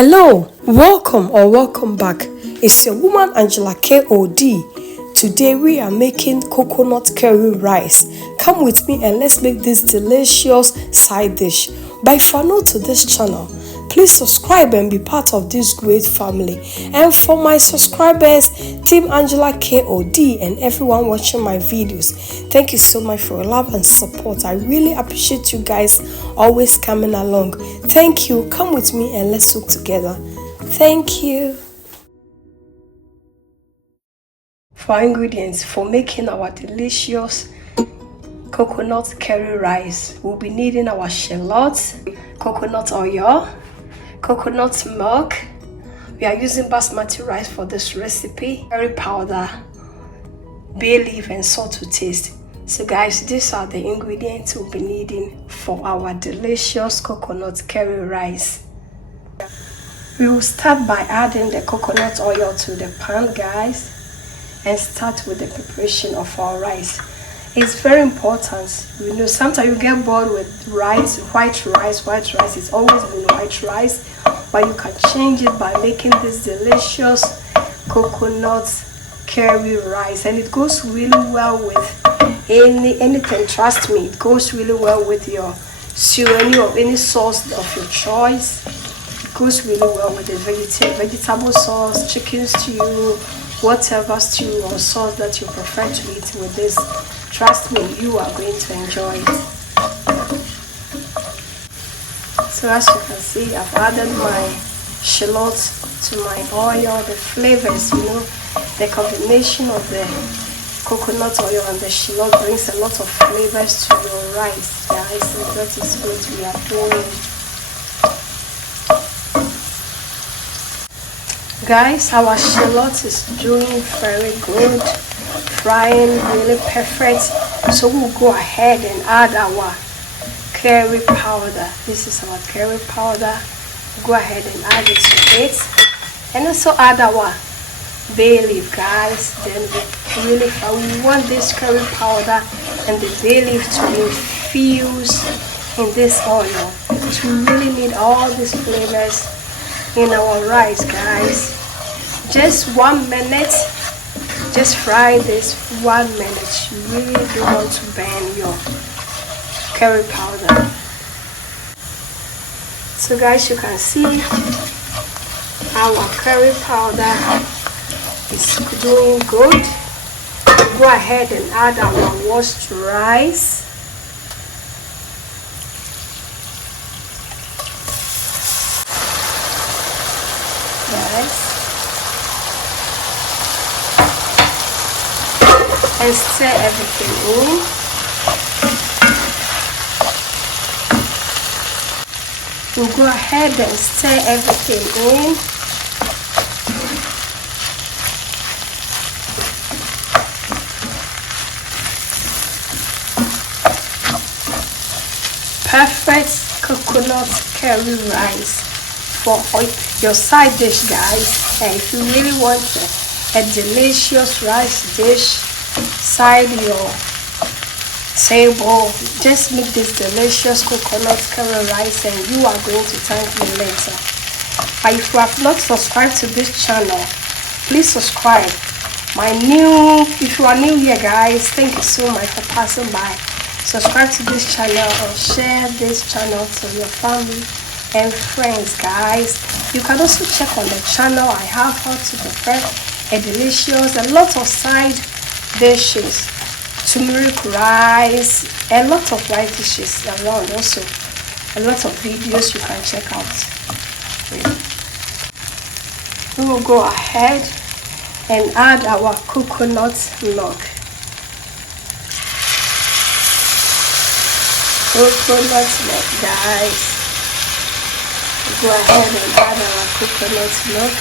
Hello, welcome or welcome back. It's your woman Angela KOD. Today we are making coconut curry rice. Come with me and let's make this delicious side dish. But if you are new to this channel, please subscribe and be part of this great family. And for my subscribers, Team Angela KOD and everyone watching my videos, thank you so much for your love and support. I really appreciate you guys always coming along. Thank you. Come with me and let's cook together. Thank you. For ingredients for making our delicious coconut curry rice, we'll be needing our shallots, coconut oil, coconut milk. We are using basmati rice for this recipe, curry powder, bay leaf and salt to taste. So guys, these are the ingredients we'll be needing for our delicious coconut curry rice. We will start by adding the coconut oil to the pan, guys, and start with the preparation of our rice. It's very important. You know, sometimes you get bored with rice, white rice. It's always been white rice, but you can change it by making this delicious coconut curry rice, and it goes really well with anything. Trust me, it goes really well with your stew, any sauce of your choice. It goes really well with the vegetable sauce, chicken stew, whatever stew or sauce that you prefer to eat with this. Trust me, you are going to enjoy it. So as you can see, I've added my shallots to my oil. The flavors, the combination of the coconut oil and the shallot brings a lot of flavors to your rice, guys. And that is what we are doing. Guys, our shallot is doing very good, frying really perfect. So we'll go ahead and add our curry powder. This is our curry powder. Go ahead and add it to it, and also add our bay leaf, guys. Then we want this curry powder and the bay leaf to infuse in this oil. We really need all these flavors in our rice, guys. Just 1 minute. Just fry this 1 minute. You really don't want to burn your curry powder. So guys, you can see our curry powder is doing good. Go ahead and add our washed rice. Yes. And stir everything in. We'll go ahead and stir everything in. Perfect coconut curry rice for your side dish, guys. And if you really want a delicious rice dish side your table, just make this delicious coconut curry rice and you are going to thank me later. But if you have not subscribed to this channel, please subscribe. If you are new here, guys, thank you so much for passing by. Subscribe to this channel and share this channel to your family and friends, guys. You can also check on the channel. I have how to prepare a lot of side dishes, turmeric rice, a lot of rice dishes around. Also a lot of videos you can check out. We will go ahead and add our coconut milk. Coconut milk, guys. Go ahead and add our coconut milk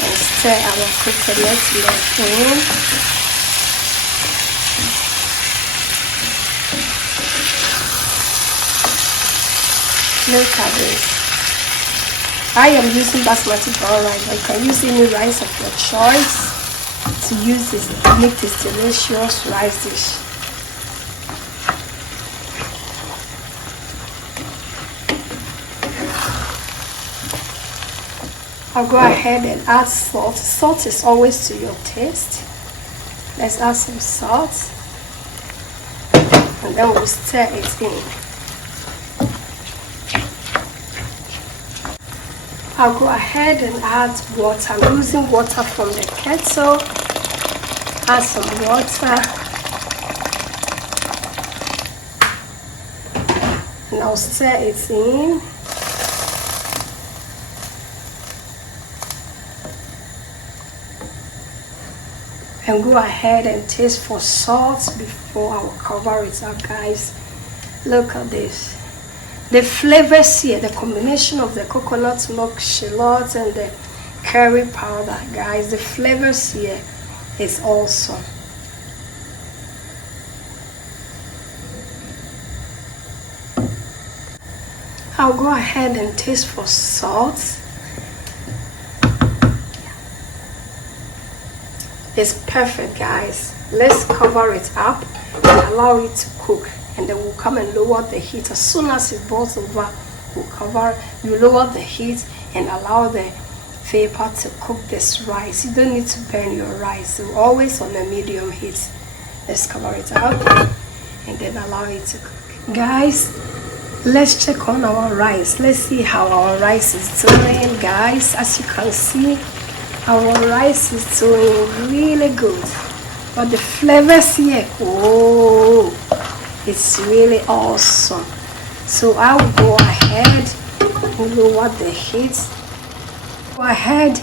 and stir our coconut milk in. Look at this. I am using basmati brown rice, but you can use any rice of your choice to use this, make this delicious rice dish. I'll go ahead and add salt. Salt is always to your taste. Let's add some salt. And then we'll stir it in. I'll go ahead and add water. I'm using water from the kettle. Add some water. And I'll stir it in. And go ahead and taste for salt before I will cover it up, guys. Look at this. The flavors here, the combination of the coconut milk, shallot, and the curry powder, guys. The flavors here is awesome. I'll go ahead and taste for salt. It's perfect, guys. Let's cover it up and allow it to cook, and then we'll come and lower the heat. As soon as it boils over, you lower the heat and allow the vapor to cook this rice. You don't need to burn your rice, so always on a medium heat. Let's cover it up and then allow it to cook. Guys, let's check on our rice. Let's see how our rice is doing, guys. As you can see, our rice is doing really good, but the flavors here, oh, it's really awesome. So I'll go ahead and lower the heat. Go ahead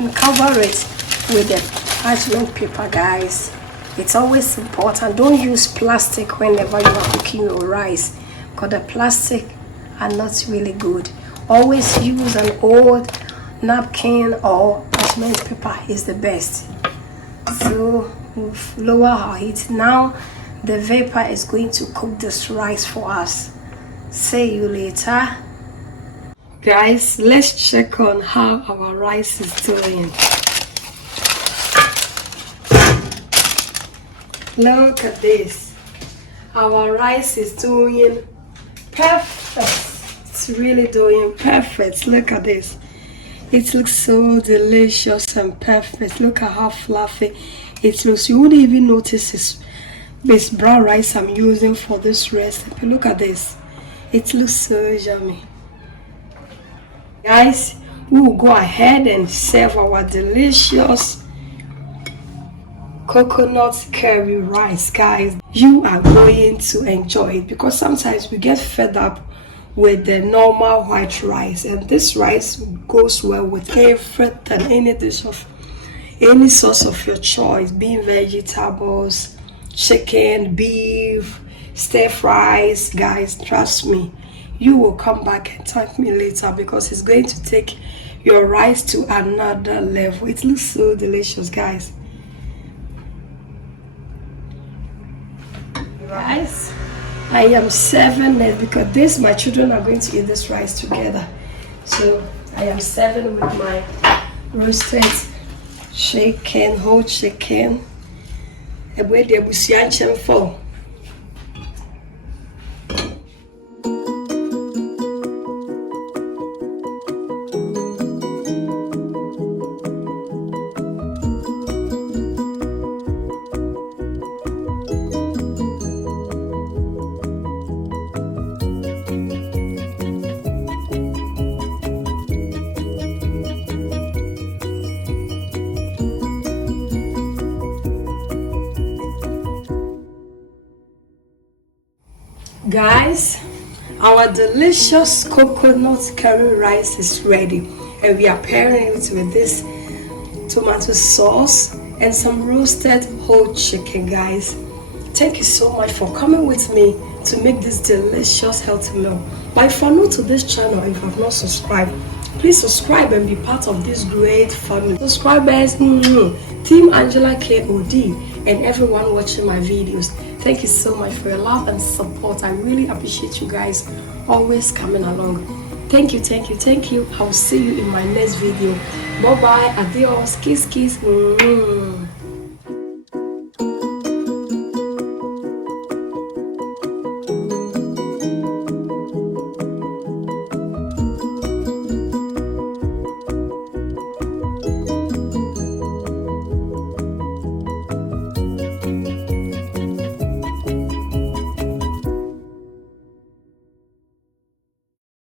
and cover it with the parchment paper, guys. It's always important. Don't use plastic whenever you are cooking your rice, because the plastic are not really good. Always use an old napkin or parchment paper is the best. So we'll lower our heat. Now the vapor is going to cook this rice for us. See you later. Guys, let's check on how our rice is doing. Look at this. Our rice is doing perfect. It's really doing perfect. Look at this. It looks so delicious and perfect. Look at how fluffy it looks. You wouldn't even notice this brown rice I'm using for this recipe. Look at this. It looks so yummy. Guys, we will go ahead and serve our delicious coconut curry rice. Guys, you are going to enjoy it, because sometimes we get fed up with the normal white rice, and this rice goes well with everything, any dish of any sauce of your choice, being vegetables, chicken, beef, stir fries. Guys, trust me, you will come back and thank me later, because it's going to take your rice to another level. It looks so delicious, guys. Guys, I am serving it because my children are going to eat this rice together. So I am serving with my roasted chicken, whole chicken. Guys, our delicious coconut curry rice is ready, and we are pairing it with this tomato sauce and some roasted whole chicken. Guys, thank you so much for coming with me to make this delicious healthy meal. But if you're new to this channel and you have not subscribed, please subscribe and be part of this great family. Subscribers, Team Angela KOD, and everyone watching my videos, thank you so much for your love and support. I really appreciate you guys always coming along. Thank you, thank you, thank you. I will see you in my next video. Bye bye, adios, kiss kiss.